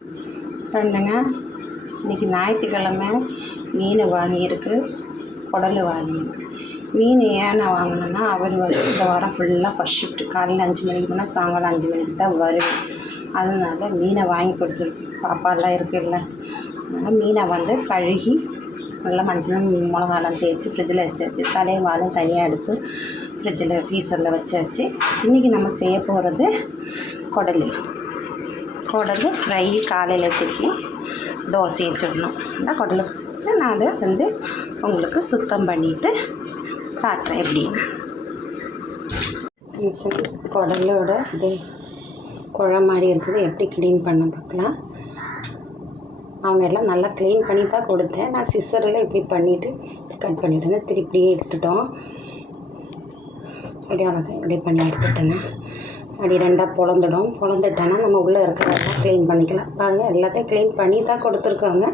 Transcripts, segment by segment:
ஃப்ரெண்டுங்க, இன்றைக்கி ஞாயிற்றுக்கிழமை மீன் வாங்கியிருக்கு, குடல் வாங்கியிருக்கு. மீன் ஏன் நான் வாங்கினேன்னா, அவர் வந்து இந்த வாரம் ஃபுல்லாக ஃபஸ்ட் ஷிஃப்ட்டு, காலையில் 5 மணிக்கு போனால் சாயங்காலம் 5 மணிக்கு தான் வருவேன். அதனால மீனை வாங்கி கொடுத்துருக்கு. பாப்பாலாம் இருக்குல்ல, அதனால் மீனை வந்து கழுகி நல்லா மஞ்சளும் மிளகாலாம் தேய்ச்சி ஃப்ரிட்ஜில் வச்சாச்சு. தலையும் வாலும் தனியாக எடுத்து ஃப்ரிட்ஜில் ஃப்ரீசரில் வச்சாச்சு. இன்றைக்கி நம்ம செய்ய போகிறது குடல் ஃப்ரை. காலையில் தூக்கி தோசையை சுடணும். இந்த குடல் நான் அதை வந்து உங்களுக்கு சுத்தம் பண்ணிவிட்டு காட்டுறேன் எப்படின்னு. குடலோட இது குழம்பு மாதிரி இருக்குது, எப்படி க்ளீன் பண்ண பார்க்கலாம். அவங்க எல்லாம் நல்லா க்ளீன் பண்ணி தான் கொடுத்தேன். நான் சிசரில் இப்படி பண்ணிவிட்டு கட் பண்ணிவிட்டு திருப்பியே எடுத்துட்டோம். அப்படி அவ்வளோதான், இப்படி பண்ணி எடுத்துட்டேங்க. அப்படி ரெண்டாக பொழந்துட்டோன்னா நம்ம உள்ளே இருக்கிறதெல்லாம் க்ளீன் பண்ணிக்கலாம். பாருங்கள், எல்லாத்தையும் க்ளீன் பண்ணி தான் கொடுத்துருக்காங்க.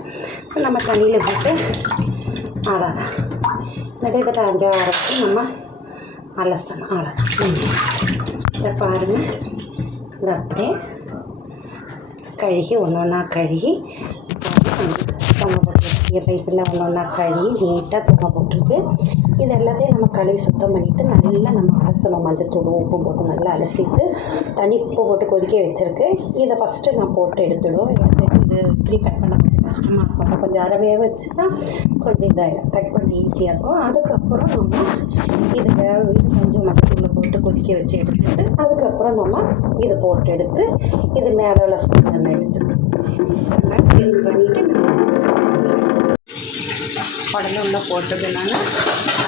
நம்ம தண்ணியில் போட்டு அவ்வளோதான் நெடுக்கிட்ட 5 வாரத்துக்கு நம்ம அலசணும். அவ்வளோதான். இதை பாருங்கள், இதை அப்படியே கழுகி ஒன்றா கழுகி தொங்க போட்டுருக்கு. பைப்பில் ஒன்றா கழுகி நீட்டாக தொங்க போட்டிருக்கு. இது எல்லாத்தையும் நம்ம கழுவி சுத்தம் பண்ணிவிட்டு நல்லா நம்ம அலசணும். மஞ்சத்தூள் உப்பு போட்டு நல்லா அலசிட்டு தண்ணி உப்பு போட்டு கொதிக்க வச்சுருக்கு. இதை ஃபஸ்ட்டு நான் போட்டு எடுத்துவிடுவோம். இது இப்படி கட் பண்ண கொஞ்சம் கஷ்டமாக இருக்கும். கொஞ்சம் அரைவே வச்சுன்னா கொஞ்சம் இதாகிடும், கட் பண்ண ஈஸியாக இருக்கும். அதுக்கப்புறம் நம்ம இது கொஞ்சம் மஞ்சத்தூளை போட்டு கொதிக்க வச்சு எடுத்துட்டு அதுக்கப்புறம் நம்ம இதை போட்டு எடுத்து இது மேலே உள்ள ஸ்கின் எடுத்துவிடும். க்ளீன் பண்ணிவிட்டு குடல் உள்ள போட்டதுனால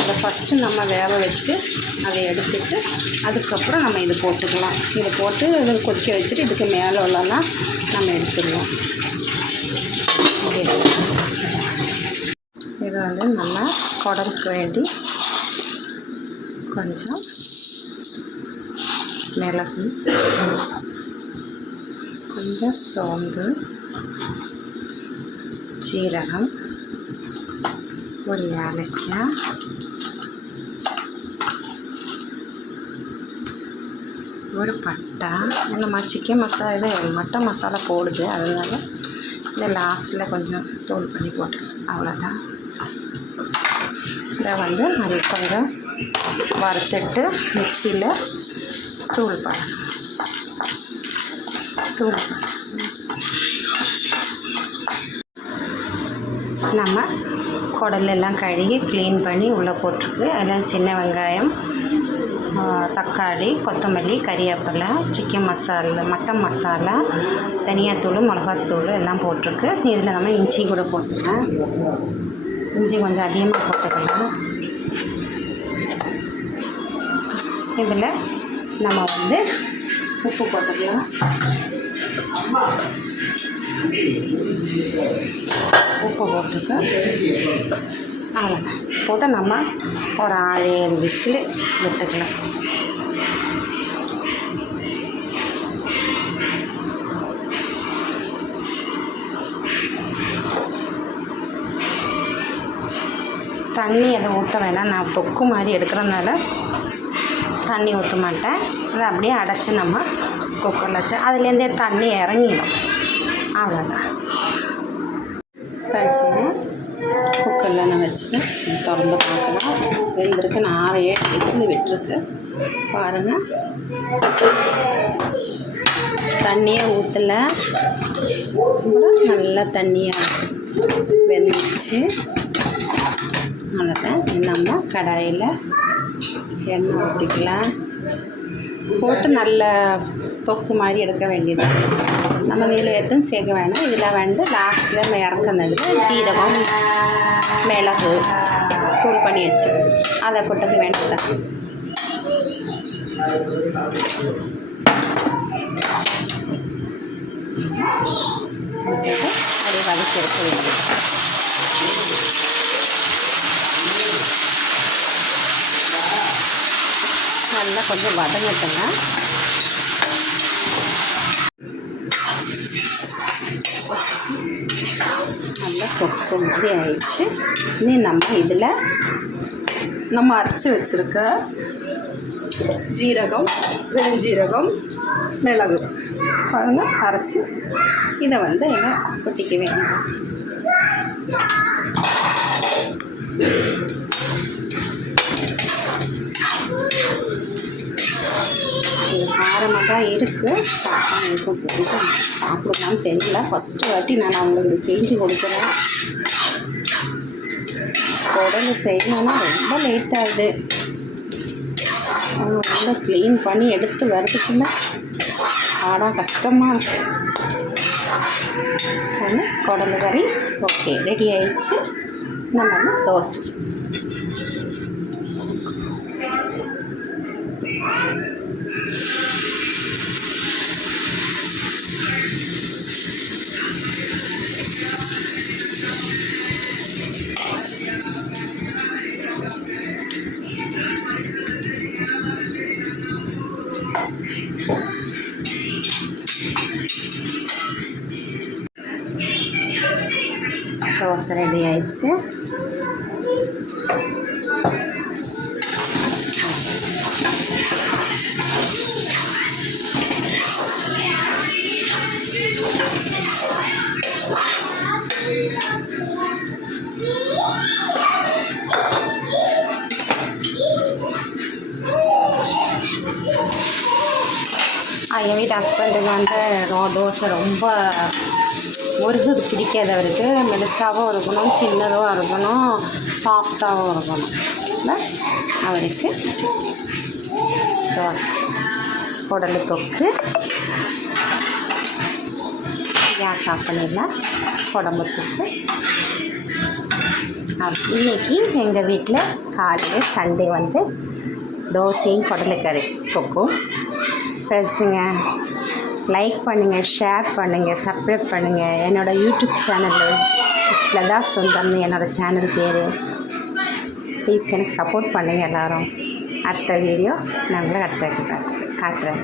அதை ஃபஸ்ட்டு நம்ம வேக வச்சு அதை எடுத்துட்டு அதுக்கப்புறம் நம்ம இது போட்டுக்கலாம். இதை போட்டு இதை கொதிக்க வச்சுட்டு இதுக்கு மேலே உள்ளலாம் நம்ம எடுத்துடுவோம். இது வந்து நம்ம குடலுக்கு வேண்டி கொஞ்சம் மிளகு, கொஞ்சம் சோம்பு, சீரகம், ஒரு ஏலக்காய், ஒரு பட்டை. நம்ம சிக்கன் மசாலா இது மட்டன் மசாலா போடுது, அதனால இந்த லாஸ்ட்டில் கொஞ்சம் தூள் பண்ணி போட்டுருக்கேன். அவ்வளோதான். இதை வந்து நிறைய கொஞ்சம் வறுத்துட்டு மிக்சியில் தூள் பண்ணணும். நம்ம குடலெல்லாம் கழுகி க்ளீன் பண்ணி உள்ளே போட்டிருக்கு. அதில் சின்ன வெங்காயம், தக்காளி, கொத்தமல்லி, கறிவேப்பிலை, சிக்கன் மசாலா, மட்டன் மசாலா, தனியாத்தூள், மிளகாத்தூள் எல்லாம் போட்டிருக்கு. இதில் நம்ம இஞ்சி கூட போட்டுக்கலாம். இஞ்சி கொஞ்சம் அதிகமாக போட்டுக்கலாம். இதில் நம்ம வந்து உப்பு போட்டுக்கலாம். உப்பு போட்டுருக்கு. அவ்வளோதான். போட்டு நம்ம ஒரு 6-7 விசில் விட்டுக்கலாம். தண்ணி அதை ஊற்ற வேணாம். நான் தொக்கு மாதிரி எடுக்கிறதுனால தண்ணி ஊற்ற மாட்டேன். அதை அப்படியே அடைச்சி நம்ம குக்கரில் வச்சு அதுலேருந்தே தண்ணி இறங்கிடும். அவ்வளோதான். பரிசுங்க குக்கரில் நான் வச்சுட்டு திறந்து பார்க்கலாம். வெந்திருக்கு. நான் 6-7 விசில் விட்டுருக்கு. பாருங்கள், தண்ணியை ஊற்றலை கூட நல்லா தண்ணியாக வெந்துச்சு. அவ்வளோதான். நம்ம கடாயில் எண்ணெய் ஊற்றிக்கலாம். போட்டு நல்லா தொக்கு மாதிரி எடுக்க வேண்டியது. நம்ம இதில் எதுவும் சேர்க்க வேணாம். இதில் வந்து லாஸ்ட்டில் இறக்குனதில் ஜீரகம், மிளகு தூள் பண்ணி வச்சு அதை போட்டது வேண்டியதான். அப்படியே வதக்கி எடுக்க வேண்டியது. நல்லா கொஞ்சம் வதங்கட்டுங்க. நல்லா தொக்கு மாதிரி ஆயிடுச்சு. இனி நம்ம இதில் நம்ம அரைச்சி வச்சுருக்க ஜீரகம், பெருஞ்சீரகம், மிளகு பாருங்கள் அரைச்சி இதை வந்து இதை கொட்டிக்க வேண்டாம். இது காரமாக தான் இருக்குது. இருக்கும் போட்டு சாப்பிடலான்னு தெரியல. ஃபஸ்ட்டு வாட்டி நான் அவங்களுக்கு இது செஞ்சு கொடுக்குறேன். உடனே செய்யணுன்னா ரொம்ப லேட் ஆகுது. அவங்க ரொம்ப க்ளீன் பண்ணி எடுத்து வரதுக்குள்ள கஷ்டமாக இருக்குது. குடல் கறி ஓகே ரெடி ஆயிடுச்சு. நம்ம வந்து தோசை தோசை ரெடி ஆயிடுச்சு. என் வீட்டு ஹஸ்பண்டுக்கு வந்து தோசை ரொம்ப முருகுது பிடிக்காது. அவருக்கு மெலிசாகவும் இருக்கணும், சின்னதும் இருக்கணும், சாஃப்டாகவும் இருக்கணும். அவருக்கு தோசை குடல் தொக்கு கேஸ் ஆஃப் பண்ணிடலாம். குடம்பு தொக்கு. இன்றைக்கி எங்கள் வீட்டில் காலையில் சண்டே வந்து தோசையும் குடலைக்கறி தொக்கும். ஃப்ரெண்ட்ஸுங்க, லைக் பண்ணுங்கள், ஷேர் பண்ணுங்கள், சப்ஸ்கிரைப் பண்ணுங்கள். என்னோடய யூடியூப் சேனலில் லதா சுந்தர்னு என்னோடய சேனல் பேர். ப்ளீஸ் எனக்கு சப்போர்ட் பண்ணுங்கள் எல்லோரும். அடுத்த வீடியோ நான் உங்களை அடுத்த வாட்டி காட்டுறேன்.